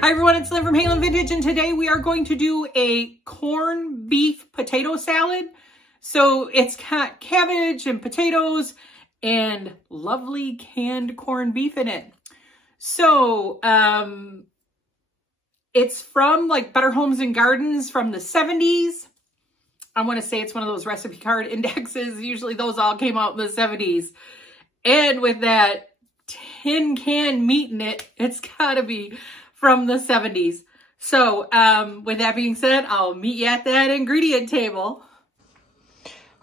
Hi everyone, it's Lynn from Halynn Vintage, and today we are going to do a corned beef potato salad. So it's got cabbage and potatoes and lovely canned corned beef in it. So it's from like Better Homes and Gardens from the 70s. I want to say it's one of those recipe card indexes. Usually those all came out in the 70s. And with that tin can meat in it, it's got to be from the 70s. So with that being said, I'll meet you at that ingredient table.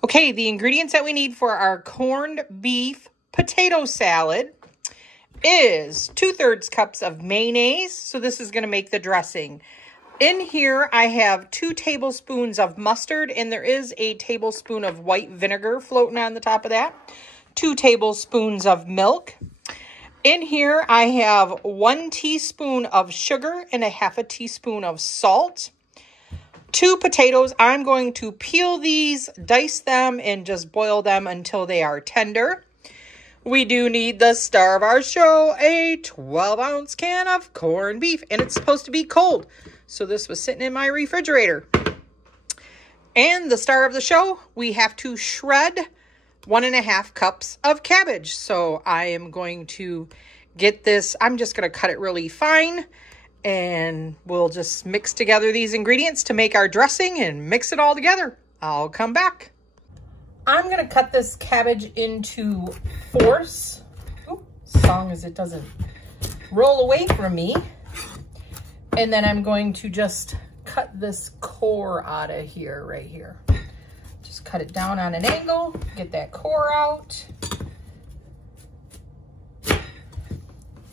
Okay, the ingredients that we need for our corned beef potato salad is 2/3 cups of mayonnaise. So this is going to make the dressing. In here, I have 2 tablespoons of mustard, and there is a tablespoon of white vinegar floating on the top of that. 2 tablespoons of milk. In here, I have 1 teaspoon of sugar and a 1/2 teaspoon of salt. 2 potatoes. I'm going to peel these, dice them, and just boil them until they are tender. We do need the star of our show, a 12-ounce can of corned beef, and it's supposed to be cold. So this was sitting in my refrigerator. And the star of the show, we have to shred 1.5 cups of cabbage. So I am going to get this, I'm just going to cut it really fine, and we'll just mix together these ingredients to make our dressing and mix it all together. I'll come back. I'm going to cut this cabbage into 4ths. As long as it doesn't roll away from me. And then I'm going to just cut this core out of here, right here. Just cut it down on an angle, get that core out.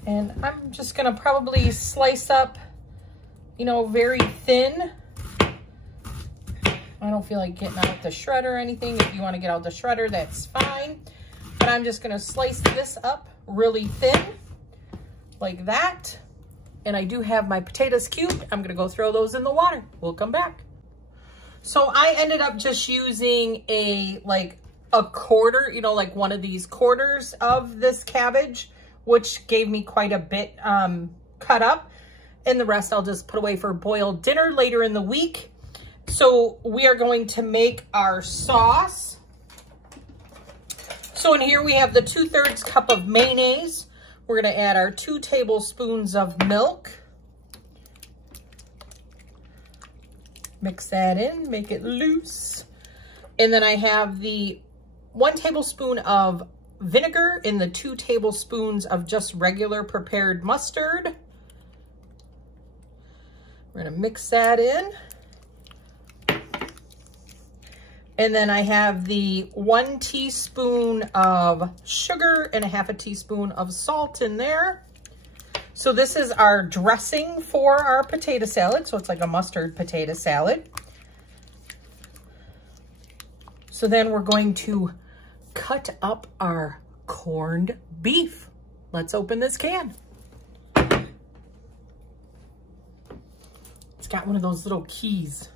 And I'm just gonna probably slice up, you know, very thin. I don't feel like getting out the shredder or anything. If you wanna get out the shredder, that's fine. But I'm just gonna slice this up really thin, like that. And I do have my potatoes cubed. I'm gonna go throw those in the water. We'll come back. So I ended up just using a quarter, you know, like one of these quarters of this cabbage, which gave me quite a bit cut up. And the rest I'll just put away for boiled dinner later in the week. So we are going to make our sauce. So in here we have the 2/3 cup of mayonnaise. We're gonna add our 2 tablespoons of milk. Mix that in, make it loose. And then I have the 1 tablespoon of vinegar and the 2 tablespoons of just regular prepared mustard. We're gonna mix that in. And then I have the 1 teaspoon of sugar and a 1/2 teaspoon of salt in there. So this is our dressing for our potato salad. So it's like a mustard potato salad. So then we're going to cut up our corned beef. Let's open this can. It's got one of those little keys,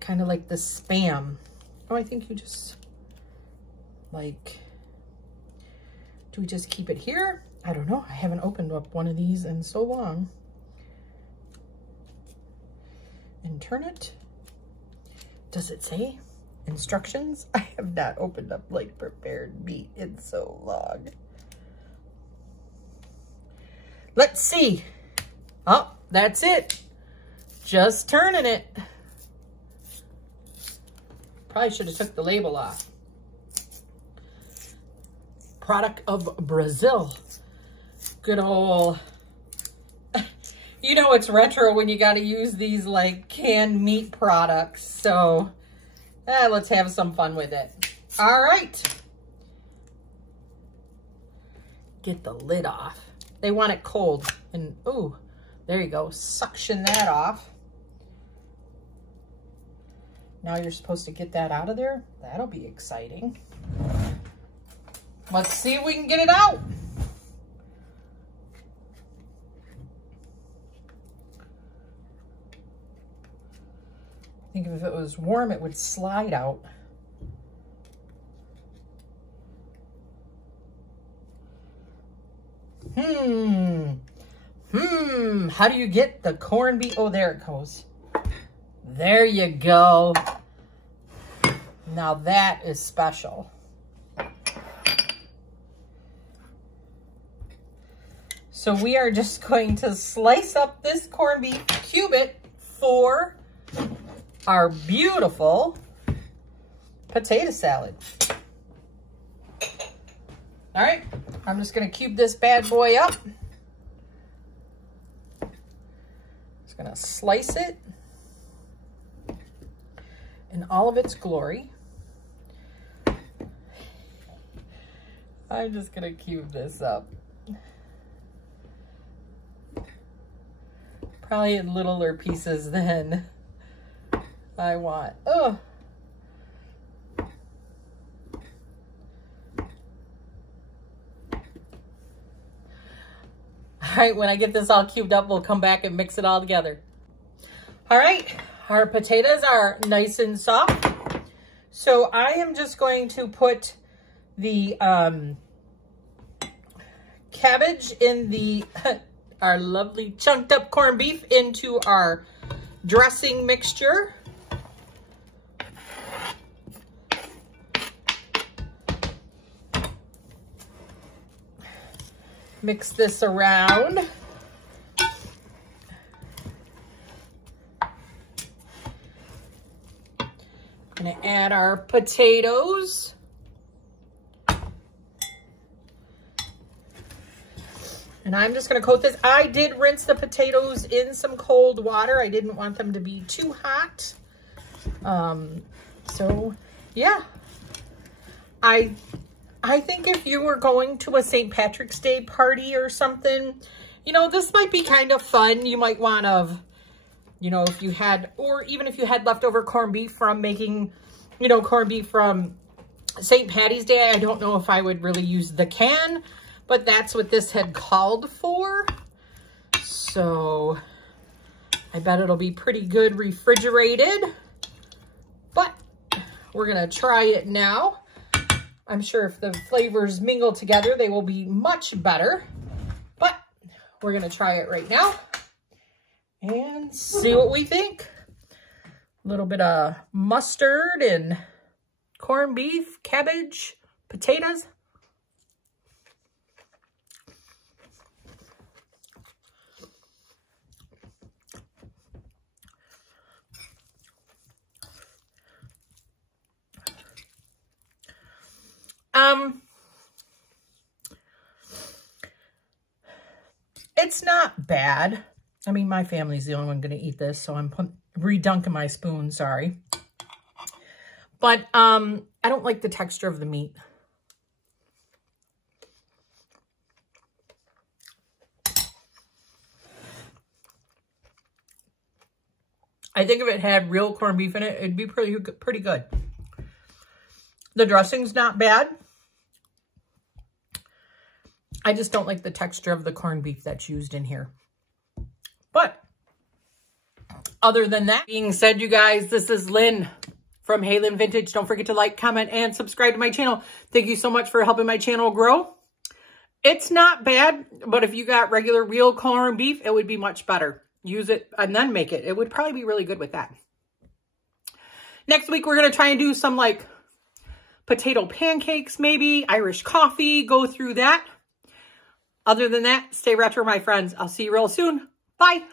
kind of like the Spam. Oh, I think you just like, do we just keep it here? I don't know. I haven't opened up one of these in so long. And turn it. Does it say instructions? I have not opened up like prepared meat in so long. Let's see. Oh, that's it. Just turning it. Probably should have took the label off. Product of Brazil. Good old, you know it's retro when you got to use these like canned meat products. So let's have some fun with it. All right. Get the lid off. They want it cold. And ooh, there you go. Suction that off. Now you're supposed to get that out of there. That'll be exciting. Let's see if we can get it out. I think if it was warm, it would slide out. How do you get the corned beef? Oh, there it goes. There you go. Now that is special. So we are just going to slice up this corned beef, cube it for our beautiful potato salad. All right, I'm just gonna cube this bad boy up. Just gonna slice it in all of its glory. I'm just gonna cube this up. Probably in littler pieces than I want. Oh. All right, when I get this all cubed up, we'll come back and mix it all together. All right, our potatoes are nice and soft. So I am just going to put the cabbage in the our lovely chunked up corned beef into our dressing mixture. Mix this around. I'm gonna add our potatoes. And I'm just gonna coat this. I did rinse the potatoes in some cold water. I didn't want them to be too hot. So yeah, I think if you were going to a St. Patrick's Day party or something, you know, this might be kind of fun. You might want to, you know, if you had, or even if you had leftover corned beef from making, you know, corned beef from St. Patty's Day. I don't know if I would really use the can, but that's what this had called for. So I bet it'll be pretty good refrigerated, but we're gonna try it now. I'm sure if the flavors mingle together, they will be much better, but we're gonna try it right now and see what we think. A little bit of mustard and corned beef, cabbage, potatoes. It's not bad. I mean, my family's the only one going to eat this, so I'm redunking my spoon, sorry. But I don't like the texture of the meat. I think if it had real corned beef in it, it'd be pretty good. The dressing's not bad. I just don't like the texture of the corned beef that's used in here. But other than that being said, you guys, this is Lynn from Lynn-Halynn Vintage. Don't forget to like, comment, and subscribe to my channel. Thank you so much for helping my channel grow. It's not bad, but if you got regular real corned beef, it would be much better. Use it and then make it. It would probably be really good with that. Next week, we're going to try and do some like potato pancakes, maybe Irish coffee, go through that. Other than that, stay retro, my friends. I'll see you real soon. Bye.